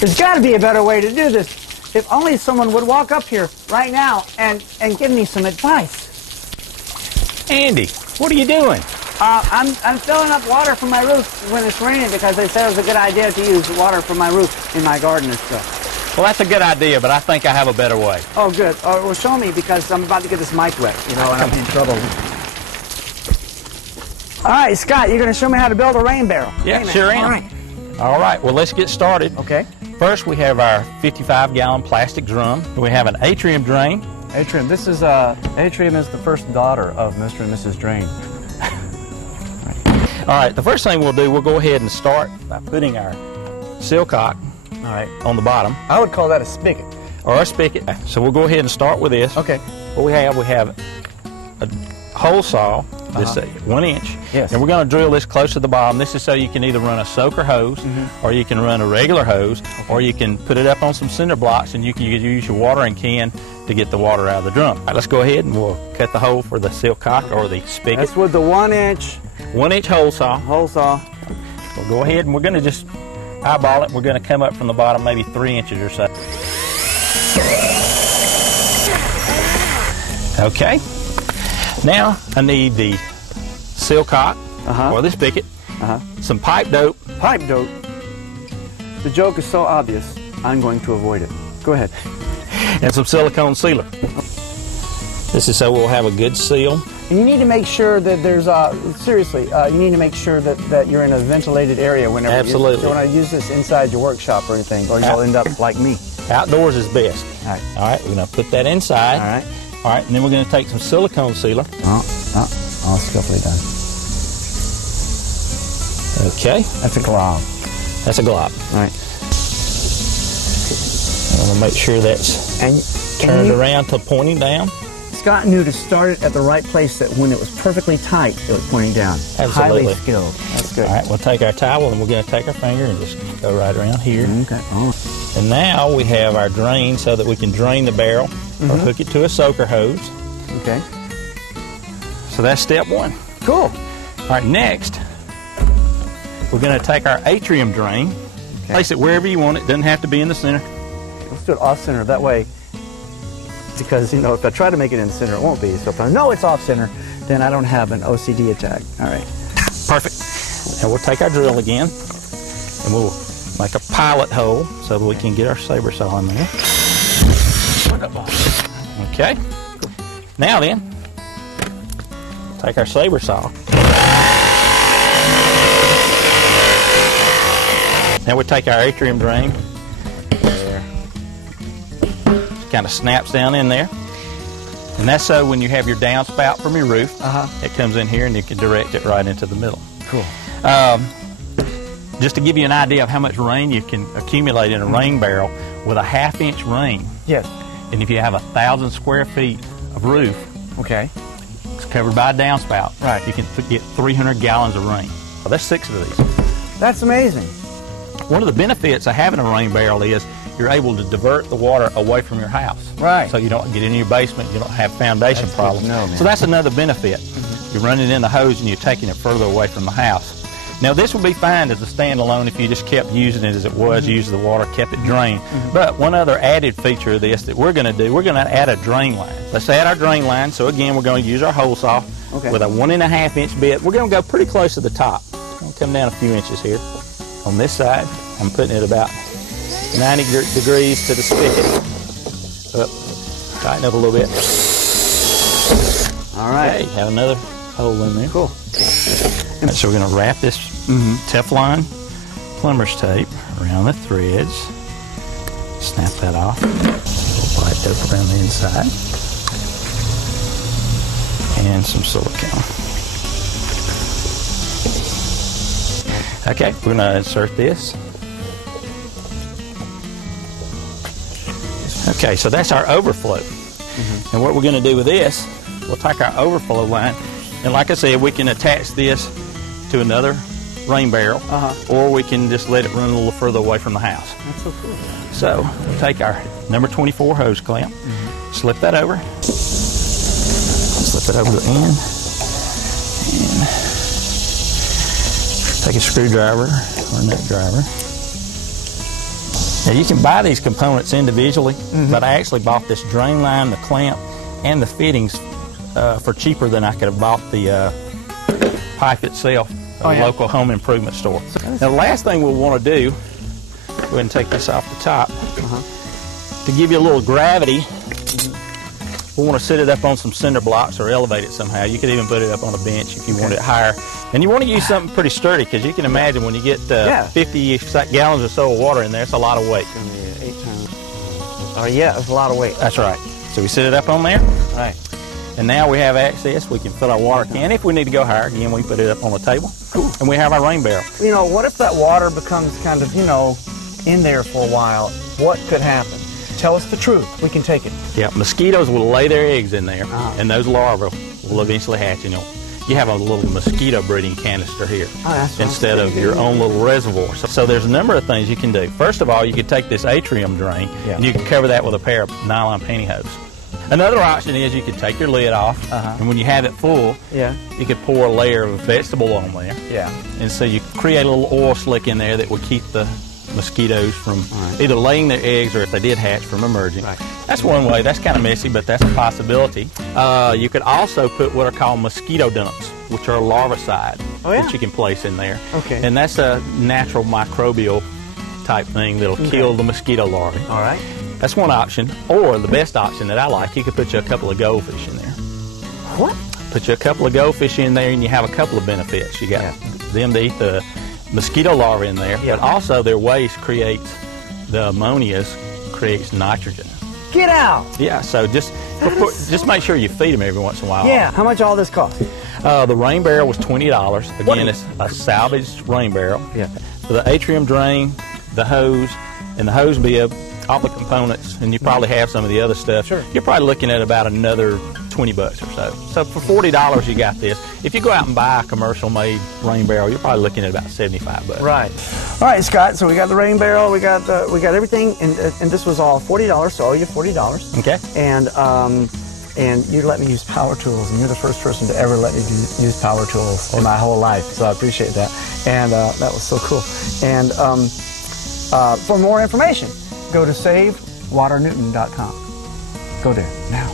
There's got to be a better way to do this. If only someone would walk up here right now and give me some advice. Andy, what are you doing? I'm filling up water from my roof when it's raining because they said it was a good idea to use water from my roof in my garden and stuff. Well, that's a good idea, but I think I have a better way. Oh, good. Well, show me because I'm about to get this mic wet, you know, and I'm in trouble. All right, Scott, you're going to show me how to build a rain barrel. Yeah, sure am. All right. All right, well, let's get started. Okay. First, we have our 55-gallon plastic drum. We have an atrium drain. Atrium. This is Atrium is the first daughter of Mr. and Mrs. Drain. All right, the first thing we'll do, we'll go ahead and start by putting our silcock on the bottom. I would call that a spigot. Or a spigot. So we'll go ahead and start with this. Okay. What we have a hole saw, this 1 inch. Yes. And we're going to drill this close to the bottom. This is so you can either run a soaker hose, or you can run a regular hose, or you can put it up on some cinder blocks and you can use your watering can to get the water out of the drum. All right, let's go ahead and we'll cut the hole for the silcock or the spigot. That's with the 1 inch. 1 inch hole saw. Hole saw. We'll go ahead and we're going to just eyeball it. We're going to come up from the bottom maybe 3 inches or so. Okay. Now I need the silcock or the spigot, some pipe dope. Pipe dope. The joke is so obvious, I'm going to avoid it. Go ahead. And some silicone sealer. This is so we'll have a good seal. And you need to make sure that there's, seriously, you need to make sure that you're in a ventilated area whenever Absolutely. You don't want to use this inside your workshop or anything, or you'll end up like me. Outdoors is best. All right. All right, we're going to put that inside. All right. All right, and then we're going to take some silicone sealer. All skillfully done. Okay. That's a glob. That's a glob. All right. I'm going to make sure that's turned around to pointing down. Scott knew to start it at the right place, that when it was perfectly tight, it was pointing down. Absolutely. Highly skilled. That's good. All right, we'll take our towel and we're going to take our finger and just go right around here. Okay. Oh. And now we have our drain so that we can drain the barrel or hook it to a soaker hose. Okay. So that's step one. Cool. All right, next, we're going to take our atrium drain, place it wherever you want it. Doesn't have to be in the center. Let's do it off center. That way, because, you know, if I try to make it in the center, it won't be. So if I know it's off center, then I don't have an OCD attack. All right. Perfect. And we'll take our drill again, and we'll make a pilot hole so that we can get our saber saw in there. Okay. Now then, take our saber saw. Now we take our atrium drain. Kind of snaps down in there. And that's so when you have your downspout from your roof, it comes in here and you can direct it right into the middle. Cool. Just to give you an idea of how much rain you can accumulate in a rain barrel, with a half-inch rain. Yes. And if you have 1,000 square feet of roof, it's covered by a downspout. Right. You can get 300 gallons of rain. Well, that's 6 of these. That's amazing. One of the benefits of having a rain barrel is you're able to divert the water away from your house. Right. So you don't get in your basement, you don't have foundation problems. good to know, man. So that's another benefit. You're running in the hose and you're taking it further away from the house. Now this would be fine as a standalone if you just kept using it as it was, used the water, kept it drained. But one other added feature of this that we're going to do, we're going to add a drain line. Let's add our drain line. So again, we're going to use our hole saw with a 1.5 inch bit. We're going to go pretty close to the top. It's going to come down a few inches here. On this side, I'm putting it about 90 degrees to the spigot. Up, tighten up a little bit. All right. Okay, have another hole in there. Cool. And so we're going to wrap this Teflon plumber's tape around the threads. Snap that off. A little pipe dope around the inside. And some silicone. Okay, we're going to insert this. Okay, so that's our overflow. And what we're going to do with this, we'll take our overflow line, and like I said, we can attach this to another rain barrel, or we can just let it run a little further away from the house. That's so cool. So we'll take our number 24 hose clamp, slip that over, slip it over the end, and take a screwdriver or a nut driver, Now you can buy these components individually, but I actually bought this drain line, the clamp, and the fittings for cheaper than I could have bought the pipe itself at a local home improvement store. Now the last thing we'll want to do, go ahead and take this off the top, to give you a little gravity, we'll want to set it up on some cinder blocks or elevate it somehow. You could even put it up on a bench if you want it higher. And you want to use something pretty sturdy, because you can imagine when you get 50 gallons or so of water in there, it's a lot of weight. Yeah, 8 times. Oh yeah, it's a lot of weight. That's right. So we set it up on there. Right. And now we have access. We can fill our water can. If we need to go higher, again, we put it up on the table. Cool. And we have our rain barrel. You know, what if that water becomes kind of, in there for a while? What could happen? Tell us the truth. We can take it. Yeah, mosquitoes will lay their eggs in there, and those larvae will eventually hatch. You have a little mosquito breeding canister here instead of your own little reservoir. So there's a number of things you can do. First of all, you could take this atrium drain, and you can cover that with a pair of nylon pantyhose. Another option is you could take your lid off, and when you have it full, you could pour a layer of vegetable oil on there. Yeah. And so you create a little oil slick in there that will keep the mosquitoes from either laying their eggs, or if they did hatch, from emerging. That's one way. That's kind of messy, but that's a possibility. You could also put what are called mosquito dumps, which are larvicide that you can place in there. Okay. And that's a natural microbial type thing that'll kill the mosquito larvae. All right. That's one option. Or the best option that I like, you could put you a couple of goldfish in there. What? Put you a couple of goldfish in there, and you have a couple of benefits. You got them to eat the mosquito larvae in there, but also their waste creates the ammonias, creates nitrogen. Get out! Yeah, so just make sure you feed them every once in a while. Yeah. How much all this cost? The rain barrel was $20. Again, it's a salvaged rain barrel. Yeah. For the atrium drain, the hose, and the hose bib, all the components, and you probably have some of the other stuff. Sure. You're probably looking at about another $20 or so. So for $40, you got this. If you go out and buy a commercial-made rain barrel, you're probably looking at about $75. Right. All right, Scott. So we got the rain barrel, we got everything, and this was all $40. So I owe you $40. Okay. And you let me use power tools, and you're the first person to ever let me use power tools in my whole life. So I appreciate that. And that was so cool. And for more information, go to SaveWaterNewton.com. Go there now.